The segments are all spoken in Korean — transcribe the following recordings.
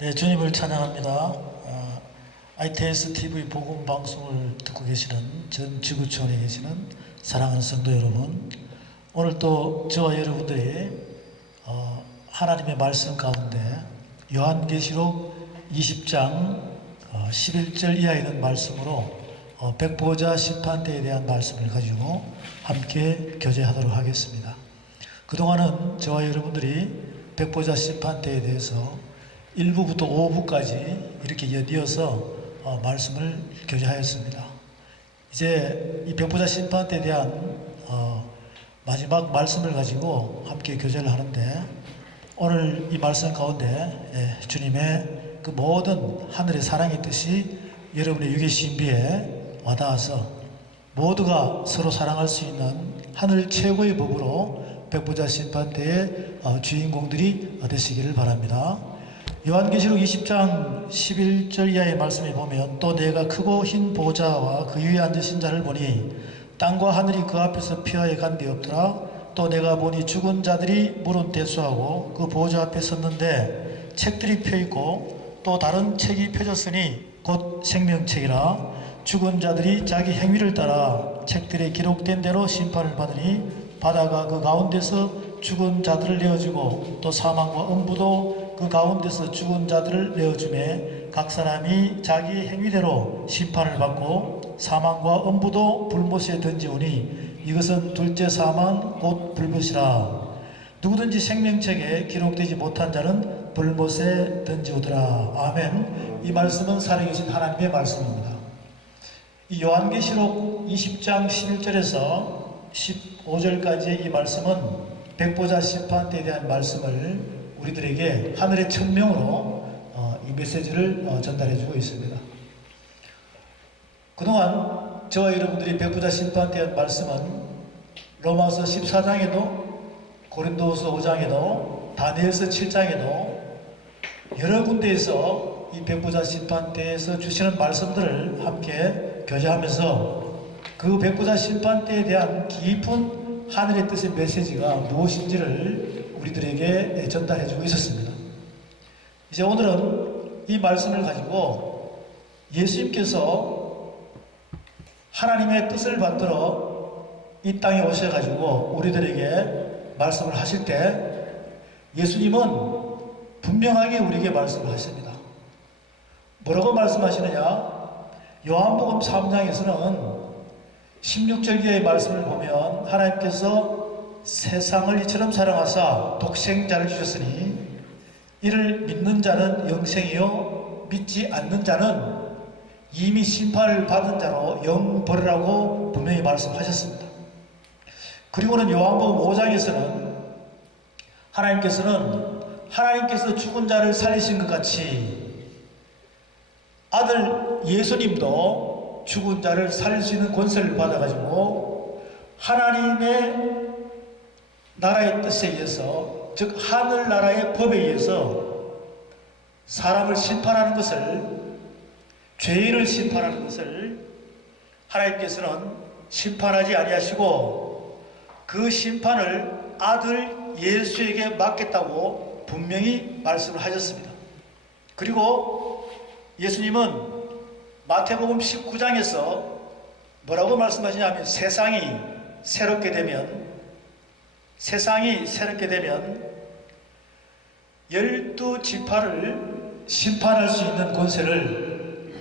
네, 주님을 찬양합니다. ITS TV 복음 방송을 듣고 계시는 전 지구촌에 계시는 사랑하는 성도 여러분, 오늘 또 저와 여러분들이 하나님의 말씀 가운데 요한계시록 20장 11절 이하에 있는 말씀으로 백보자 심판대에 대한 말씀을 가지고 함께 교제하도록 하겠습니다. 그동안은 저와 여러분들이 백보자 심판대에 대해서 1부부터 5부까지 이렇게 이어서 말씀을 교제하였습니다. 이제 이 백보자 심판대에 대한 마지막 말씀을 가지고 함께 교제를 하는데, 오늘 이 말씀 가운데 주님의 그 모든 하늘의 사랑의 뜻이 여러분의 육의 신비에 와닿아서 모두가 서로 사랑할 수 있는 하늘 최고의 복으로 백보자 심판대의 주인공들이 되시기를 바랍니다. 요한계시록 20장 11절 이하의 말씀에 보면, 또 내가 크고 흰 보좌와 그 위에 앉으신 자를 보니 땅과 하늘이 그 앞에서 피하여 간 데 없더라. 또 내가 보니 죽은 자들이 물은 대수하고 그 보좌 앞에 섰는데 책들이 펴있고 또 다른 책이 펴졌으니 곧 생명책이라. 죽은 자들이 자기 행위를 따라 책들에 기록된 대로 심판을 받으니 바다가 그 가운데서 죽은 자들을 내어주고 또 사망과 음부도 그 가운데서 죽은 자들을 내어주매 각 사람이 자기 행위대로 심판을 받고 사망과 음부도 불못에 던지오니 이것은 둘째 사망 곧 불못이라. 누구든지 생명책에 기록되지 못한 자는 불못에 던지오더라. 아멘. 이 말씀은 살아계신 하나님의 말씀입니다. 이 요한계시록 20장 11절에서 15절까지의 이 말씀은 백보자 심판대에 대한 말씀을 우리들에게 하늘의 천명으로 이 메시지를 전달해주고 있습니다. 그동안 저와 여러분들이 백보자 심판대에 대한 말씀은 로마서 14장에도 고린도서 5장에도 다니엘서 7장에도 여러 군데에서 이 백보자 심판대에서 주시는 말씀들을 함께 교제하면서 그 백보자 심판대에 대한 깊은 하늘의 뜻의 메시지가 무엇인지를 우리들에게 전달해주고 있었습니다. 이제 오늘은 이 말씀을 가지고 예수님께서 하나님의 뜻을 받들어 이 땅에 오셔가지고 우리들에게 말씀을 하실 때, 예수님은 분명하게 우리에게 말씀을 하십니다. 뭐라고 말씀하시느냐? 요한복음 3장에서는 16절기의 말씀을 보면 하나님께서 세상을 이처럼 사랑하사 독생자를 주셨으니 이를 믿는 자는 영생이요 믿지 않는 자는 이미 심판을 받은 자로 영벌이라고 분명히 말씀하셨습니다. 그리고는 요한복음 5장에서는 하나님께서 죽은 자를 살리신 것 같이 아들 예수님도 죽은 자를 살릴 수 있는 권세를 받아가지고 하나님의 나라의 뜻에 의해서, 즉 하늘나라의 법에 의해서 사람을 심판하는 것을, 죄인을 심판하는 것을 하나님께서는 심판하지 아니하시고 그 심판을 아들 예수에게 맡겼다고 분명히 말씀을 하셨습니다. 그리고 예수님은 마태복음 19장에서 뭐라고 말씀하시냐면, 세상이 새롭게 되면 12지파를 심판할 수 있는 권세를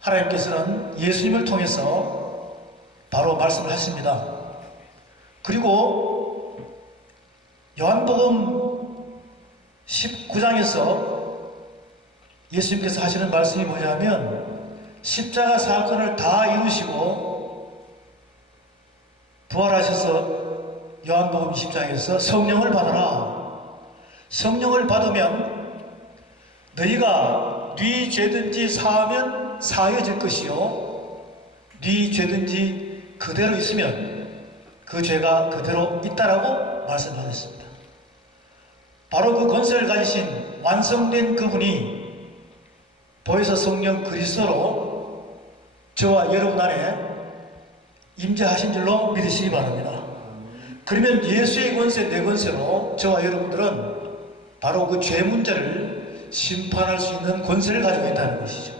하나님께서는 예수님을 통해서 바로 말씀을 하십니다. 그리고 요한복음 19장에서 예수님께서 하시는 말씀이 뭐냐면, 십자가 사건을 다 이루시고 부활하셔서 요한복음 20장에서 성령을 받아라. 성령을 받으면 너희가 네 죄든지 사하면 사해질 것이요 네 죄든지 그대로 있으면 그 죄가 그대로 있다라고 말씀하셨습니다. 바로 그 권세를 가지신 완성된 그분이 보혜사 성령 그리스도로 저와 여러분 안에 임재하신 줄로 믿으시기 바랍니다. 그러면 예수의 권세, 내 권세로 저와 여러분들은 바로 그 죄 문제를 심판할 수 있는 권세를 가지고 있다는 것이죠.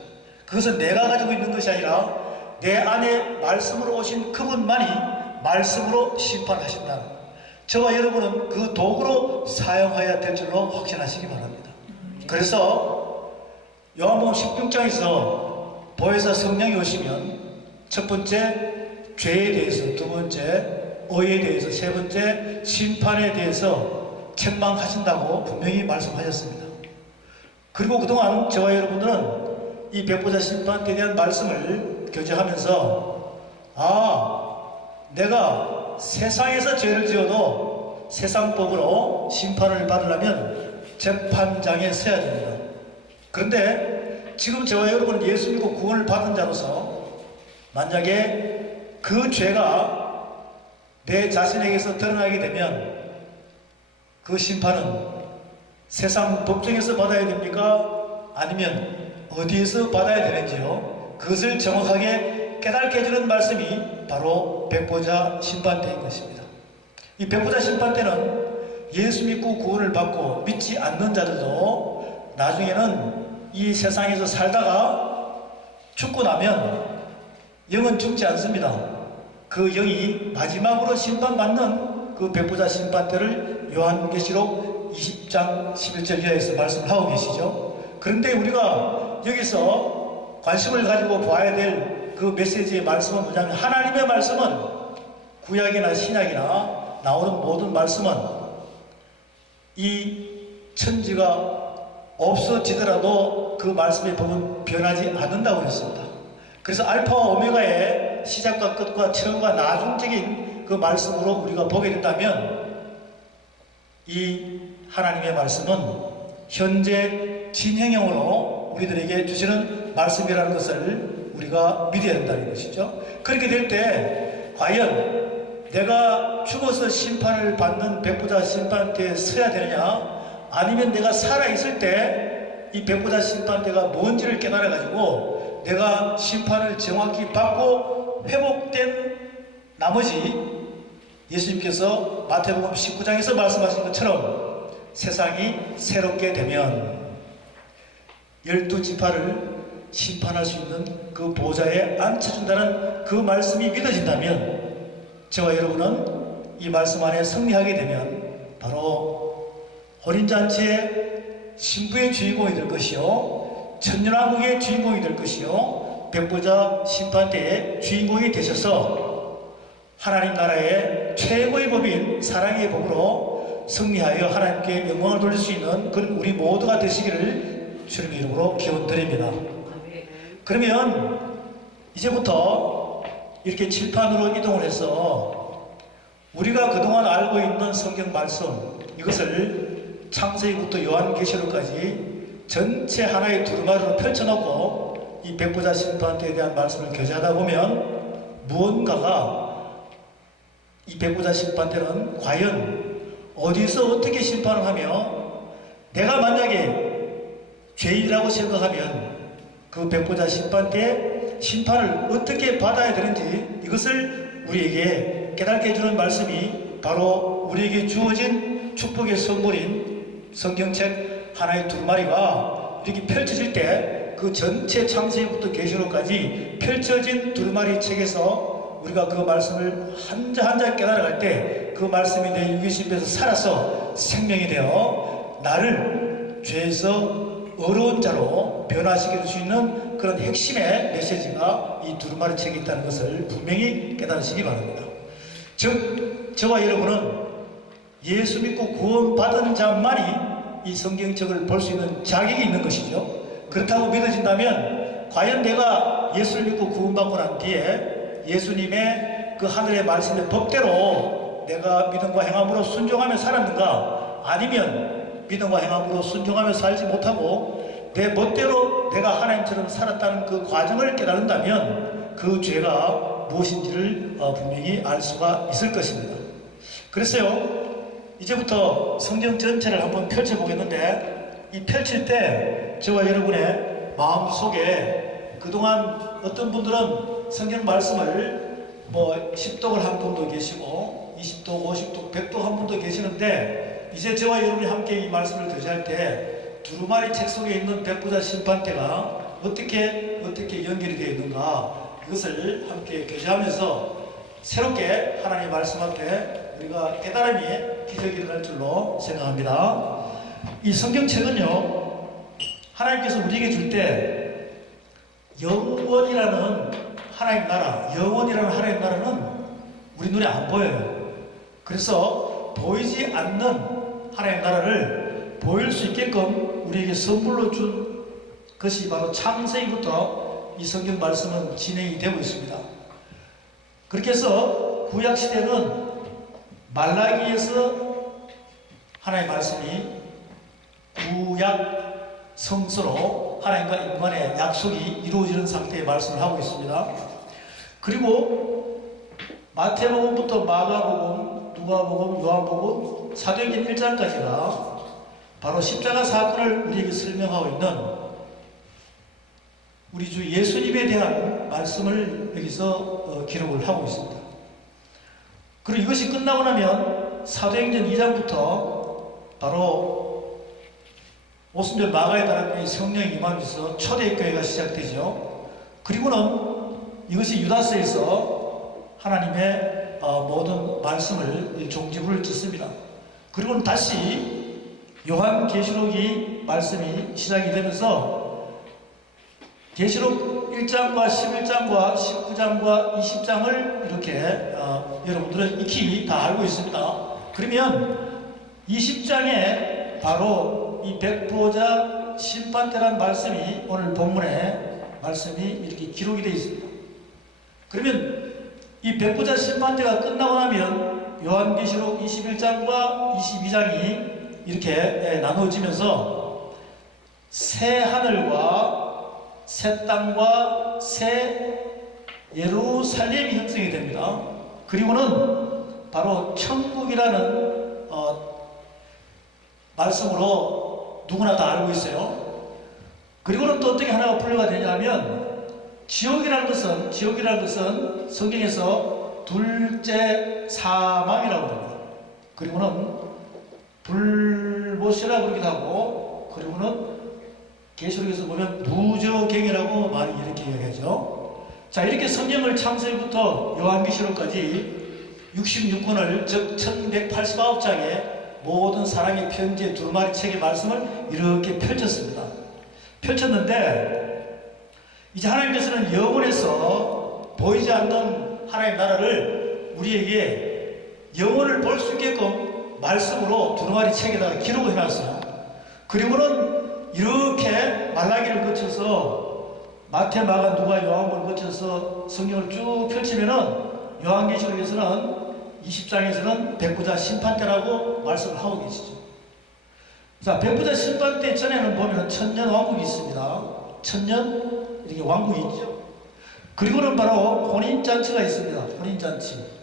그것은 내가 가지고 있는 것이 아니라 내 안에 말씀으로 오신 그분만이 말씀으로 심판하신다. 저와 여러분은 그 도구로 사용해야 될 줄로 확신하시기 바랍니다. 그래서 요한복음 16장에서 보혜사 성령이 오시면 첫 번째 죄에 대해서, 두 번째 의에 대해서, 세 번째 심판에 대해서 책망하신다고 분명히 말씀하셨습니다. 그리고 그동안 저와 여러분들은 이 백보자 심판에 대한 말씀을 교제하면서 내가 세상에서 죄를 지어도 세상법으로 심판을 받으려면 재판장에 서야 됩니다. 그런데 지금 저와 여러분은 예수 믿고 구원을 받은 자로서 만약에 그 죄가 내 자신에게서 드러나게 되면 그 심판은 세상 법정에서 받아야 됩니까? 아니면 어디에서 받아야 되는지요? 그것을 정확하게 깨닫게 해주는 말씀이 바로 백보자 심판대인 것입니다. 이 백보자 심판대는 예수 믿고 구원을 받고 믿지 않는 자들도 나중에는 이 세상에서 살다가 죽고 나면 영은 죽지 않습니다. 그 영이 마지막으로 심판받는 그 백보자 심판대를 요한계시록 20장 11절 이하에서 말씀을 하고 계시죠. 그런데 우리가 여기서 관심을 가지고 봐야 될 그 메시지의 말씀은 뭐냐면, 하나님의 말씀은 구약이나 신약이나 나오는 모든 말씀은 이 천지가 없어지더라도 그 말씀의 법은 변하지 않는다고 그랬습니다. 그래서 알파와 오메가의 시작과 끝과 최후가 나중적인 그 말씀으로 우리가 보게 된다면 이 하나님의 말씀은 현재 진행형으로 우리들에게 주시는 말씀이라는 것을 우리가 믿어야 된다는 것이죠. 그렇게 될 때 과연 내가 죽어서 심판을 받는 백보자 심판대에 서야 되느냐, 아니면 내가 살아있을 때 이 백보자 심판대가 뭔지를 깨달아 가지고 내가 심판을 정확히 받고 회복된 나머지 예수님께서 마태복음 19장에서 말씀하신 것처럼 세상이 새롭게 되면 12지파를 심판할 수 있는 그 보좌에 앉혀준다는 그 말씀이 믿어진다면 저와 여러분은 이 말씀 안에 승리하게 되면 바로 혼인잔치의 신부의 주인공이 될 것이요, 천년왕국의 주인공이 될 것이요, 백보자 심판대의 주인공이 되셔서 하나님 나라의 최고의 법인 사랑의 법으로 승리하여 하나님께 영광을 돌릴 수 있는 그런 우리 모두가 되시기를 주님의 이름으로 기원드립니다. 그러면 이제부터 이렇게 칠판으로 이동을 해서 우리가 그동안 알고 있는 성경 말씀, 이것을 창세기부터 요한계시록까지 전체 하나의 두루마리로 펼쳐놓고 이 백보자 심판대에 대한 말씀을 교제하다 보면 무언가가 이 백보자 심판대는 과연 어디서 어떻게 심판을 하며, 내가 만약에 죄인이라고 생각하면 그 백보자 심판대의 심판을 어떻게 받아야 되는지, 이것을 우리에게 깨닫게 해주는 말씀이 바로 우리에게 주어진 축복의 선물인 성경책 하나의 두루마리가 이렇게 펼쳐질 때 그 전체 창세기부터 계시록까지 펼쳐진 두루마리 책에서 우리가 그 말씀을 한자 한자 깨달아갈 때 그 말씀이 내 유기심에서 살아서 생명이 되어 나를 죄에서 어려운 자로 변화시킬 수 있는 그런 핵심의 메시지가 이 두루마리 책에 있다는 것을 분명히 깨달으시기 바랍니다. 즉 저와 여러분은 예수 믿고 구원받은 자만이 이 성경책을 볼 수 있는 자격이 있는 것이죠. 그렇다고 믿어진다면 과연 내가 예수를 믿고 구원받고 난 뒤에 예수님의 그 하늘의 말씀의 법대로 내가 믿음과 행함으로 순종하며 살았는가, 아니면 믿음과 행함으로 순종하며 살지 못하고 내 멋대로 내가 하나님처럼 살았다는 그 과정을 깨달은다면 그 죄가 무엇인지를 분명히 알 수가 있을 것입니다. 그래서요, 이제부터 성경 전체를 한번 펼쳐보겠는데, 이 펼칠 때 저와 여러분의 마음속에 그동안 어떤 분들은 성경 말씀을 10독을 한 분도 계시고 20독, 50독, 100독 한 분도 계시는데, 이제 저와 여러분이 함께 이 말씀을 교제할 때 두루마리 책 속에 있는 백보자 심판대가 어떻게 연결이 되어 있는가, 이것을 함께 교제하면서 새롭게 하나님의 말씀 앞에 우리가 깨달음이 기적이 일어날 줄로 생각합니다. 이 성경책은요, 하나님께서 우리에게 줄 때 영원이라는 하나님 나라, 영원이라는 하나님 나라는 우리 눈에 안 보여요. 그래서 보이지 않는 하나님 나라를 보일 수 있게끔 우리에게 선물로 준 것이 바로 창세기부터 이 성경 말씀은 진행이 되고 있습니다. 그렇게 해서 구약시대는 말라기에서 하나님의 말씀이 구약 성서로 하나님과 인간의 약속이 이루어지는 상태의 말씀을 하고 있습니다. 그리고 마태복음부터 마가복음, 누가복음, 요한복음, 사도행전 1장까지가 바로 십자가 사건을 우리에게 설명하고 있는 우리 주 예수님에 대한 말씀을 여기서 기록을 하고 있습니다. 그리고 이것이 끝나고 나면 사도행전 2장부터 바로 오순절 마가의 달에 성령이 임하면서 초대교회가 시작되죠. 그리고는 이것이 유다서에서 하나님의 모든 말씀을 종지부를 짓습니다. 그리고는 다시 요한계시록이 말씀이 시작이 되면서 계시록 1장과 11장과 19장과 20장을 이렇게 여러분들은 익히 다 알고 있습니다. 그러면 20장에 바로 이 백보자 심판대라는 말씀이 오늘 본문에 말씀이 이렇게 기록이 되어 있습니다. 그러면 이 백보자 심판대가 끝나고 나면 요한계시록 21장과 22장이 이렇게 나누어지면서 새 하늘과 새 땅과 새 예루살렘이 형성이 됩니다. 그리고는 바로 천국이라는 말씀으로 누구나 다 알고 있어요. 그리고는 또 어떻게 하나가 분류가 되냐면 지옥이라는 것은 성경에서 둘째 사망이라고 합니다. 그리고는 불못이라고 그러기도 하고, 그리고는 계시록에서 보면 무저갱이라고 많이 이렇게 이야기하죠. 자, 이렇게 성경을 창세기부터 요한계시록까지 66권을 즉 1189장의 모든 사랑의 편지의 두루마리 책의 말씀을 이렇게 펼쳤습니다. 펼쳤는데 이제 하나님께서는 영원에서 보이지 않는 하나님의 나라를 우리에게 영원을 볼 수 있게끔 말씀으로 두루마리 책에다가 기록을 해놨어요. 그리고는 이렇게 말라기를 거쳐서 마태, 마가, 누가, 요한복음을 거쳐서 성경을 쭉 펼치면은 요한계시록에서는 20장에서는 백보자 심판대라고 말씀을 하고 계시죠. 자, 백보자 심판대 전에는 보면은 천년 왕국이 있습니다. 천년 이렇게 왕국이 있죠. 그리고는 바로 혼인잔치가 있습니다. 혼인잔치.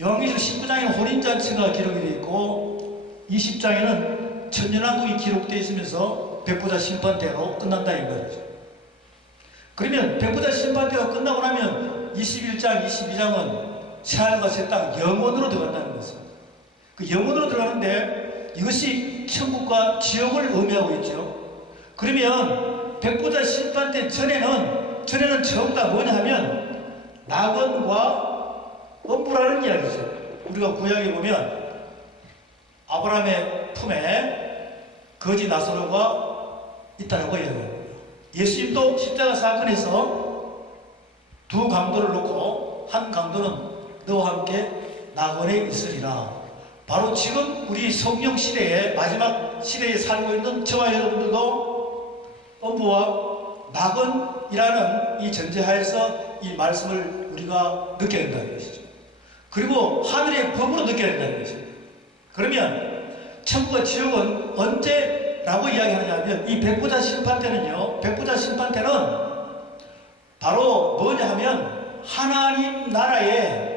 요한계시록 19장에 혼인잔치가 기록이 되어 있고 20장에는 천년왕국이 기록되어 있으면서 백보자 심판대로 끝난다 이 말이죠. 그러면 백보자 심판대가 끝나고 나면 21장, 22장은 새하늘과 새 땅 영원으로 들어간다는 것입니다. 그 영원으로 들어가는데 이것이 천국과 지옥을 의미하고 있죠. 그러면 백보자 심판대 전에는 전부 다 뭐냐 하면 낙원과 엄부라는 이야기죠. 우리가 구약에 보면 아브라함의 품에 거지 나사로가 있다라고 이야기합니다. 예수님도 십자가 사건에서 두 강도를 놓고 한 강도는 너와 함께 낙원에 있으리라. 바로 지금 우리 성령 시대의 마지막 시대에 살고 있는 저와 여러분들도 엄부와 낙원이라는 이 전제하에서 이 말씀을 우리가 느껴야 된다는 것이죠. 그리고 하늘의 법으로 느껴야 된다는 것입니다. 그러면 천국과 지옥은 언제라고 이야기하냐면 이 백보자 심판대는요, 백보자 심판대는 바로 뭐냐 하면 하나님 나라의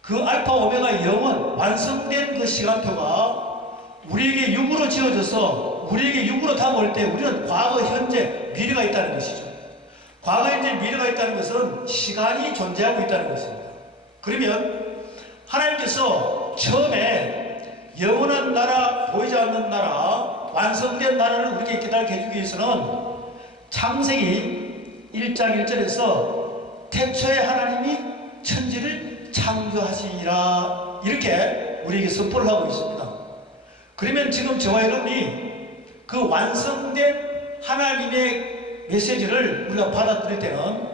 그 알파 오메가 영원 완성된 그 시간표가 우리에게 육으로 지어져서 우리에게 육으로 다가올 때 우리는 과거, 현재, 미래가 있다는 것이죠. 과거, 현재, 미래가 있다는 것은 시간이 존재하고 있다는 것입니다. 그러면 하나님께서 처음에 영원한 않는 나라, 완성된 나라를 우리에게 깨닫게 해주기 위해서는 창세기 1장 1절에서 태초에 하나님이 천지를 창조하시니라 이렇게 우리에게 선포를 하고 있습니다. 그러면 지금 저와 여러분이 그 완성된 하나님의 메시지를 우리가 받아들일 때는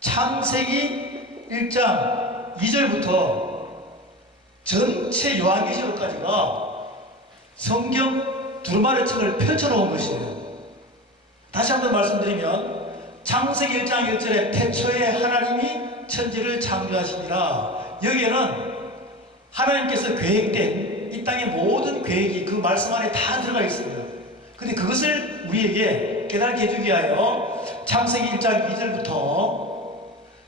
창세기 1장 2절부터 전체 요한계시록까지가 성경 두루마리 책을 펼쳐놓은 것이에요. 다시 한번 말씀드리면 창세기 1장 1절에 태초에 하나님이 천지를 창조하시니라, 여기에는 하나님께서 계획된 이 땅의 모든 계획이 그 말씀 안에 다 들어가 있습니다. 근데 그것을 우리에게 깨닫게 해주기 위하여 창세기 1장 2절부터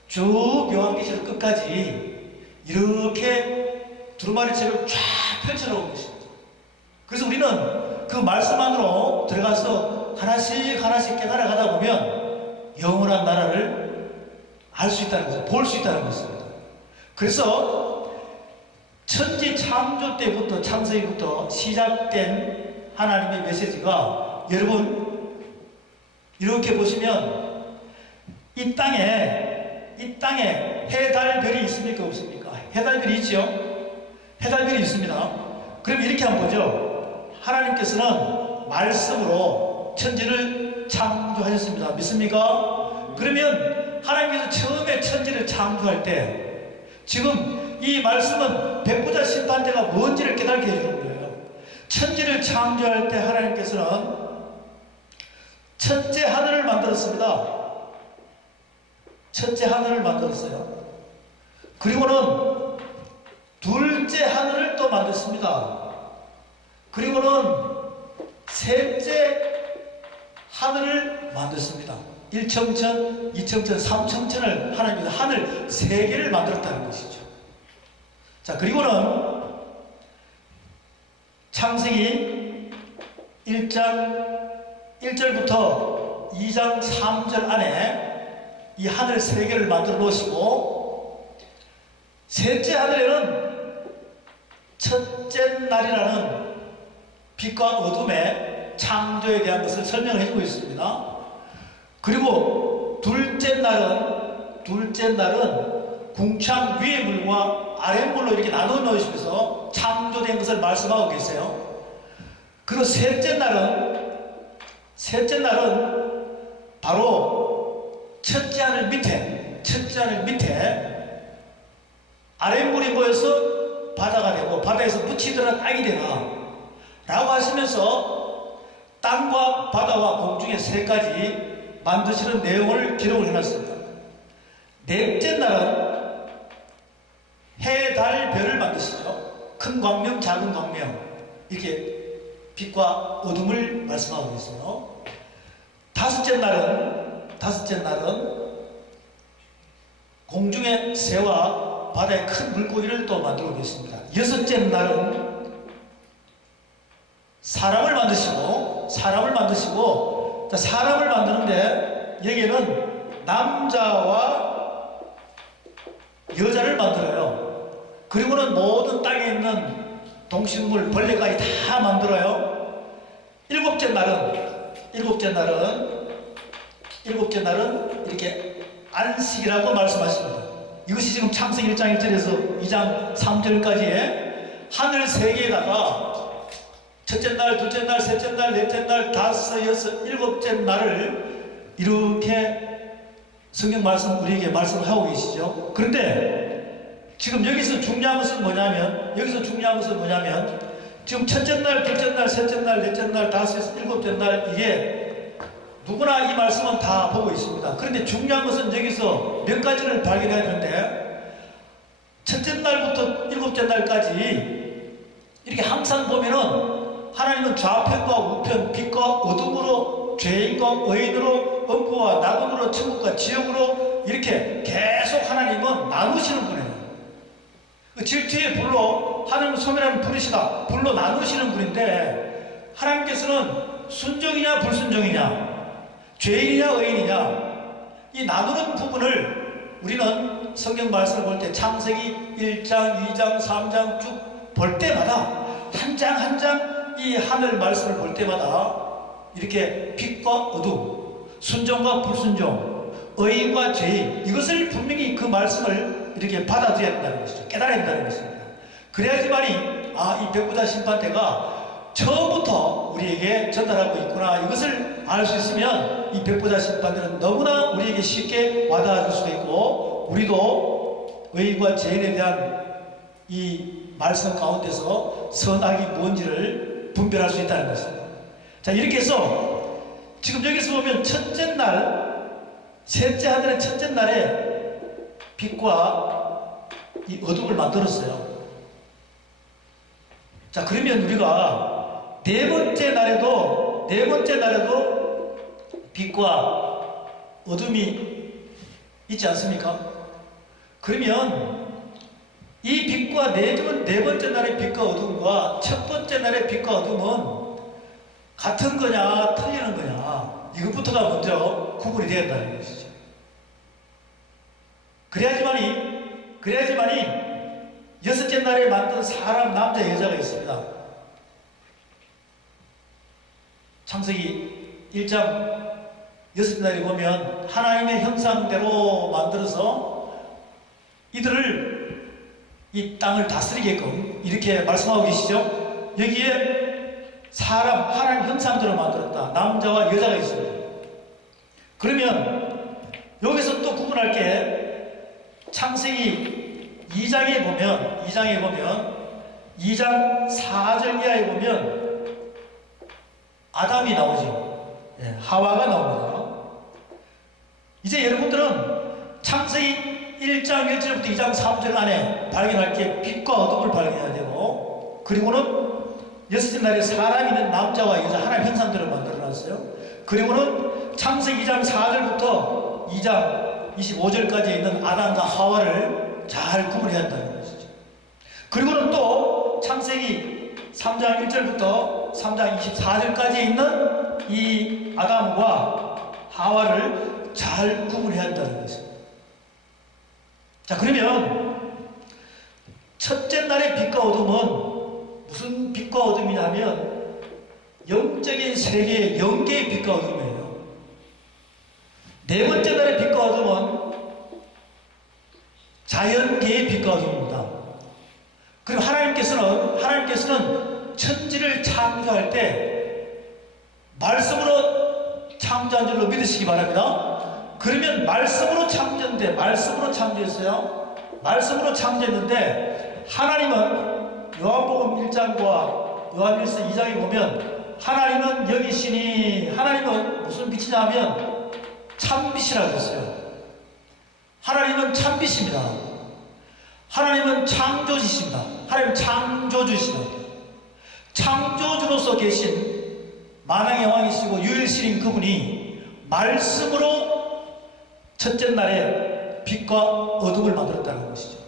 쭉 요한계시록 끝까지 이렇게 두루마리 책을 쫙 펼쳐놓은 것입니다. 그래서 우리는 그 말씀 안으로 들어가서 하나씩 하나씩 깨달아가다 보면 영원한 나라를 알 수 있다는 것을, 볼 수 있다는 것입니다. 그래서 천지 창조 때부터, 창세기부터 시작된 하나님의 메시지가, 여러분 이렇게 보시면 이 땅에 해, 달, 별이 있습니까 없습니까? 해, 달, 별이 있죠? 해, 달, 별이 있습니다. 그럼 이렇게 한번 보죠. 하나님께서는 말씀으로 천지를 창조하셨습니다. 믿습니까? 그러면 하나님께서 처음에 천지를 창조할 때, 지금 이 말씀은 백보자 심판대가 뭔지를 깨닫게 해주는 거예요. 천지를 창조할 때 하나님께서는 첫째 하늘을 만들었습니다. 첫째 하늘을 만들었어요. 그리고는 둘째 하늘을 또 만들었습니다. 그리고는 셋째 하늘을 만들었습니다. 1청천, 2청천, 3청천을 하나님께서 하늘 3개를 만들었다는 것이죠. 자, 그리고는 창세기 1장 1절부터 2장 3절 안에 이 하늘 3개를 만들어 놓으시고, 셋째 하늘에는 첫째 날이라는 빛과 어둠의 창조에 대한 것을 설명을 해주고 있습니다. 그리고 둘째 날은 궁창 위의 물과 아래 물로 이렇게 나눠 놓으시면서 창조된 것을 말씀하고 계세요. 그리고 셋째 날은 바로 첫째 하늘 밑에 아랫물이 모여서 바다가 되고 바다에서 묻히더라 땅이 되나 라고 하시면서 땅과 바다와 공중의 3가지 만드시는 내용을 기록을 해놨습니다. 넷째 날은 해, 달, 별을 만드시죠. 큰 광명, 작은 광명, 이렇게 빛과 어둠을 말씀하고 있어요. 다섯째 날은 공중의 새와 바다의 큰 물고기를 또 만들고 계십니다. 여섯째 날은 사람을 만드시고, 사람을 만드는데 여기에는 남자와 여자를 만들어요. 그리고는 모든 땅에 있는 동식물, 벌레까지 다 만들어요. 일곱째 날은 이렇게 안식이라고 말씀하십니다. 이것이 지금 창세기 1장 1절에서 2장 3절까지의 하늘 3개에다가 첫째 날, 둘째 날, 셋째 날, 넷째 날, 다섯, 여섯, 일곱째 날을 이렇게 성경 말씀 우리에게 말씀하고 계시죠. 그런데 지금 여기서 중요한 것은 뭐냐면 지금 첫째 날, 둘째 날, 셋째 날, 넷째 날, 다섯, 여섯, 일곱째 날, 이게 누구나 이 말씀은 다 보고 있습니다. 그런데 중요한 것은 여기서 몇 가지를 발견해야 되는데, 첫째 날부터 일곱째 날까지 이렇게 항상 보면은 하나님은 좌편과 우편, 빛과 어둠으로, 죄인과 의인으로, 음부와 낙원으로, 천국과 지옥으로 이렇게 계속 하나님은 나누시는 분이에요. 그 질투의 불로 하나님은 소멸하는 불이시다, 불로 나누시는 분인데, 하나님께서는 순종이냐 불순종이냐, 죄인이냐 의인이냐, 이 나누는 부분을 우리는 성경 말씀을 볼 때 창세기 1장, 2장, 3장 쭉 볼 때마다 한 장 한 장 이 하늘 말씀을 볼 때마다 이렇게 빛과 어둠, 순종과 불순종, 의와 죄, 이것을 분명히 그 말씀을 이렇게 받아들여야 된다는 것이죠. 깨달아야 된다는 것입니다. 그래야지만이 이 백보자 심판대가 처음부터 우리에게 전달하고 있구나, 이것을 알 수 있으면 이 백보자 심판대는 너무나 우리에게 쉽게 와닿을 수가 있고, 우리도 의와 죄에 대한 이 말씀 가운데서 선악이 뭔지를 분별할 수 있다는 것입니다. 자, 이렇게 해서 지금 여기서 보면 첫째 날, 셋째 하늘의 첫째 날에 빛과 이 어둠을 만들었어요. 자, 그러면 우리가 네 번째 날에도 빛과 어둠이 있지 않습니까? 그러면 이 빛과 네 번째 날의 빛과 어둠과 첫 번째 날의 빛과 어둠은 같은 거냐 틀리는 거냐, 이것부터가 먼저 구분이 되어야 한다는 것이죠. 그래야지만이 여섯째 날에 만든 사람, 남자, 여자가 있습니다. 창세기 1장 여섯째 날에 보면 하나님의 형상대로 만들어서 이들을 이 땅을 다스리게끔 이렇게 말씀하고 계시죠. 여기에 사람, 하나님 형상대로 만들었다, 남자와 여자가 있습니다. 그러면 여기서 또 구분할 게 창세기 2장에 보면 2장 4절 이하에 보면 아담이 나오죠. 하와가 나옵니다. 이제 여러분들은 창세기 1장 1절부터 2장 3절 안에 발견할 게 빛과 어둠을 발견해야 되고, 그리고는 여섯째 날에 사람이는 남자와 여자 하나님 형상대로 만들어놨어요. 그리고는 창세기 2장 4절부터 2장 25절까지 있는 아담과 하와를 잘 구분해야 한다는 것이죠. 그리고는 또 창세기 3장 1절부터 3장 24절까지 있는 이 아담과 하와를 잘 구분해야 한다는 것입니다. 자, 그러면 첫째 날의 빛과 어둠은 무슨 빛과 어둠이냐면 영적인 세계의 영계의 빛과 어둠이에요. 네 번째 날의 빛과 어둠은 자연계의 빛과 어둠입니다. 그리고 하나님께서는 천지를 창조할 때 말씀으로 창조한 줄로 믿으시기 바랍니다. 그러면 말씀으로 창조했어요. 말씀으로 창조했는데, 하나님은 요한복음 1장과 요한일서 2장에 보면 하나님은 여기시니, 하나님은 무슨 빛이냐면 참빛이라고 했어요. 하나님은 참빛입니다. 하나님은 창조주십니다. 하나님은 창조주십니다. 창조주로서 계신 만왕의 왕이시고 유일신인 그분이 말씀으로 첫째 날에 빛과 어둠을 만들었다는 것이죠.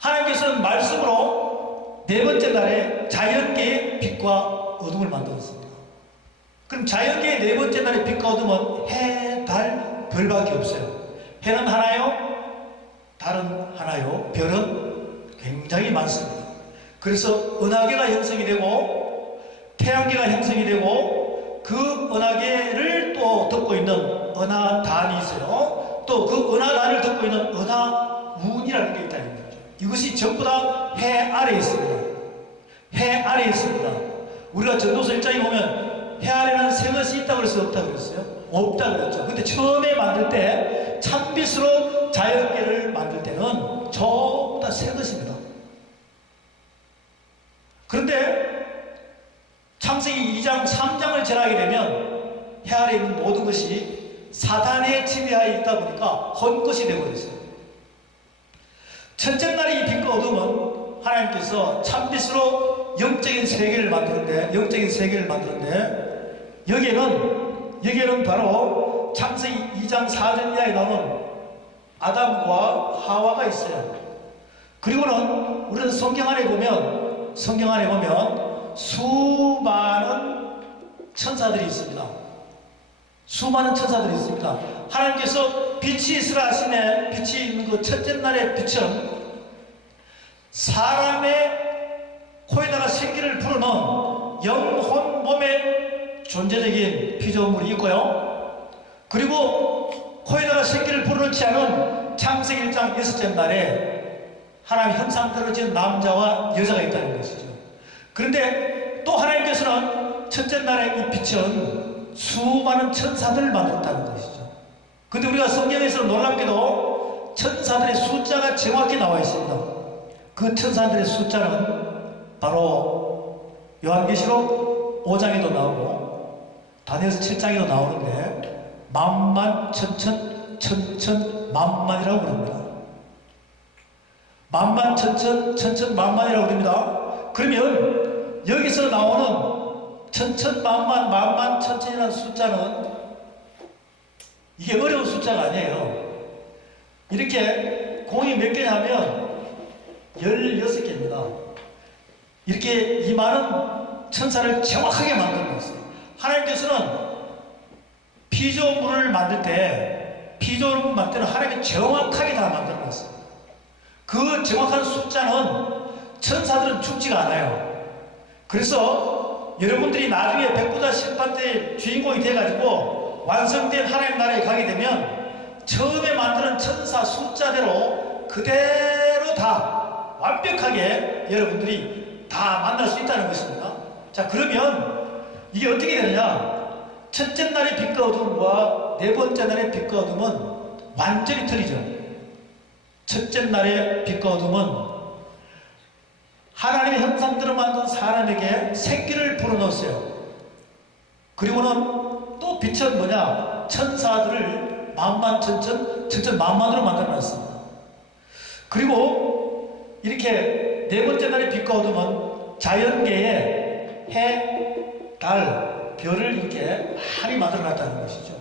하나님께서는 말씀으로 네 번째 날에 자연계의 빛과 어둠을 만들었습니다. 그럼 자연계의 네 번째 날의 빛과 어둠은 해, 달, 별밖에 없어요. 해는 하나요? 달은 하나요? 별은 굉장히 많습니다. 그래서 은하계가 형성이 되고 태양계가 형성이 되고 그 은하계를 또 덮고 있는 은하단이 있어요. 또 그 은하단을 덮고 있는 은하운이라는 게 있다는 거죠. 이것이 전부 다 해 아래에 있습니다. 해 아래에 있습니다. 우리가 전도서 1장에 보면 해 아래는 새 것이 있다고 그랬어요? 없다고 그랬어요? 없다고 그랬죠. 근데 처음에 만들 때 참빛으로 자연계를 만들 때는 전부 다 새 것입니다. 그런데 창세기 2장 3장을 지나게 되면 해 아래에 있는 모든 것이 사단의 지배하에 있다 보니까 헛것이 되어버렸어요. 첫째 날의 이 빛과 어둠은 하나님께서 참빛으로 영적인 세계를 만드는데 여기에는 바로 창세기 2장 4절 이하에 나오는 아담과 하와가 있어요. 그리고는 우리는 성경 안에 보면 수많은 천사들이 있습니다. 하나님께서 빛이 있으라 하시네. 빛이 있는 그 첫째 날의 빛은 사람의 코에다가 생기를 불어넣은 영혼 몸의 존재적인 피조물이 있고요. 그리고 코에다가 생기를 불어넣지 않은 창세기 1장 6째 날에 하나님의 형상대로 지은 남자와 여자가 있다는 것이죠. 그런데 또 하나님께서는 첫째 날에 이 빛은 수많은 천사들을 만들었다는 것이죠. 그런데 우리가 성경에서 놀랍게도 천사들의 숫자가 정확히 나와 있습니다. 그 천사들의 숫자는 바로 요한계시록 5장에도 나오고 다니엘서 7장에도 나오는데 만만 천천 천천 만만이라고 부릅니다. 만만 천천 천천 만만이라고 부릅니다. 그러면 여기서 나오는 천천 만만 만만 천천이라는 숫자는 이게 어려운 숫자가 아니에요. 이렇게 공이 몇 개냐면 16개입니다. 이렇게 이 많은 천사를 정확하게 만들어놨어요. 하나님께서는 피조물을 만들 때 하나님이 정확하게 다 만들어놨어요. 그 정확한 숫자는 천사들은 죽지가 않아요. 그래서 여러분들이 나중에 백보자 심판 때 주인공이 돼가지고 완성된 하나님 나라에 가게 되면 처음에 만드는 천사 숫자대로 그대로 다 완벽하게 여러분들이 다 만날 수 있다는 것입니다. 자, 그러면 이게 어떻게 되느냐? 첫째 날의 빛과 어둠과 네 번째 날의 빛과 어둠은 완전히 틀리죠. 첫째 날의 빛과 어둠은 하나님의 형상대로 만든 사람에게 생기를 불어넣었어요. 그리고는 또 빛은 뭐냐? 천사들을 만만천천 만만으로 만들어놨습니다. 그리고 이렇게 네 번째 날의 빛과 어둠은 자연계에 해, 달, 별을 이렇게 많이 만들어놨다는 것이죠.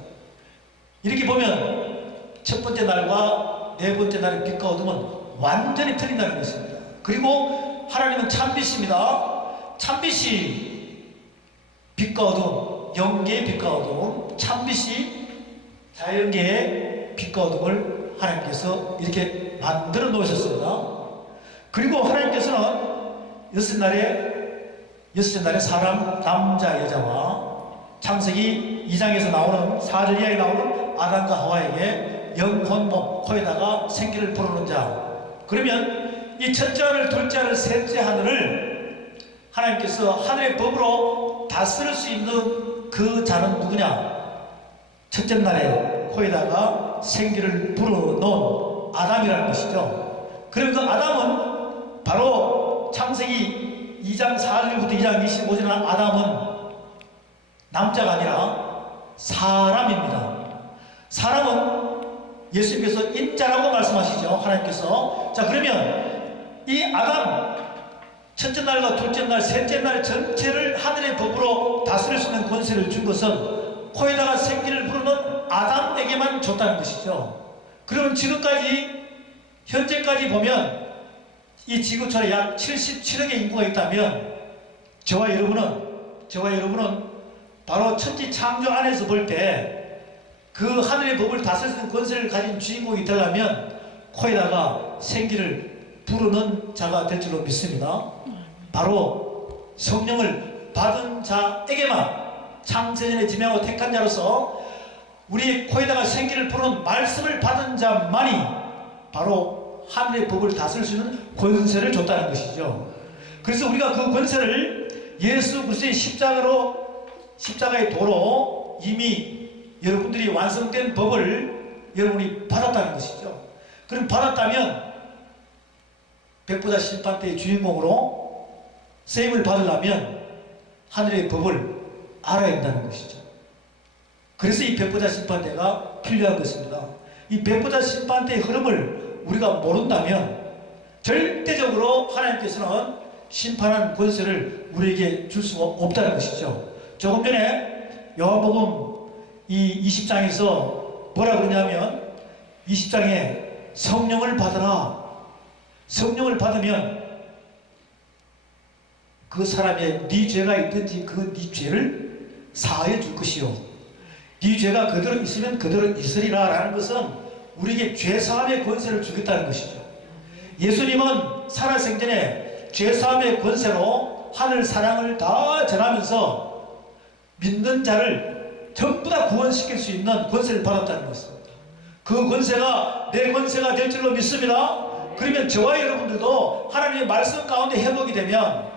이렇게 보면 첫 번째 날과 네 번째 날의 빛과 어둠은 완전히 틀린다는 것입니다. 그리고 하나님은 참빛입니다. 참빛이 빛과 어둠, 영계의 빛과 어둠, 참빛이 자연계의 빛과 어둠을 하나님께서 이렇게 만들어 놓으셨습니다. 그리고 하나님께서는 여섯째 날에 사람, 남자, 여자와 창세기 2장에서 나오는 4절 이하에 나오는 아담과 하와에게 영혼 몸 코에다가 생기를 불어넣은 자. 그러면 이 첫째 하늘, 둘째 하늘, 셋째 하늘을 하나님께서 하늘의 법으로 다스릴 수 있는 그 자는 누구냐? 첫째 날에 코에다가 생기를 불어넣은 아담이라는 것이죠. 그럼 그 아담은 바로 창세기 2장 4절부터 2장 25절 아담은 남자가 아니라 사람입니다. 사람은 예수님께서 인자라고 말씀하시죠. 하나님께서. 자, 그러면 이 아담 첫째 날과 둘째 날, 셋째 날 전체를 하늘의 법으로 다스릴 수 있는 권세를 준 것은 코에다가 생기를 불어넣은 아담에게만 줬다는 것이죠. 그러면 지금까지 현재까지 보면 이 지구촌에 약 77억의 인구가 있다면 저와 여러분은 바로 천지 창조 안에서 볼 때 그 하늘의 법을 다스릴 수 있는 권세를 가진 주인공이 되려면 코에다가 생기를 부르는 자가 될 줄로 믿습니다. 바로 성령을 받은 자에게만 창세전에 지명하고 택한 자로서 우리 코에다가 생기를 부르는 말씀을 받은 자만이 바로 하늘의 법을 다스릴 수 있는 권세를 줬다는 것이죠. 그래서 우리가 그 권세를 예수 그리스도의 십자가의 도로 이미 여러분들이 완성된 법을 여러분이 받았다는 것이죠. 그럼 받았다면 백보자 심판 때의 주인공으로 세임을 받으려면 하늘의 법을 알아야 한다는 것이죠. 그래서 이 백보자 심판대가 필요한 것입니다. 이 백보자 심판대의 흐름을 우리가 모른다면 절대적으로 하나님께서는 심판하는 권세를 우리에게 줄 수가 없다는 것이죠. 조금 전에 요한복음 이 20장에서 뭐라 그러냐면 20장에 성령을 받아라. 성령을 받으면 그 사람의 네 죄가 있든지 그 네 죄를 사하여 줄 것이요. 네 죄가 그대로 있으면 그대로 있으리라 라는 것은 우리에게 죄사함의 권세를 주겠다는 것이죠. 예수님은 살아생전에 죄사함의 권세로 하늘 사랑을 다 전하면서 믿는 자를 전부 다 구원시킬 수 있는 권세를 받았다는 것입니다. 그 권세가 내 권세가 될 줄로 믿습니다. 그러면 저와 여러분들도 하나님의 말씀 가운데 회복이 되면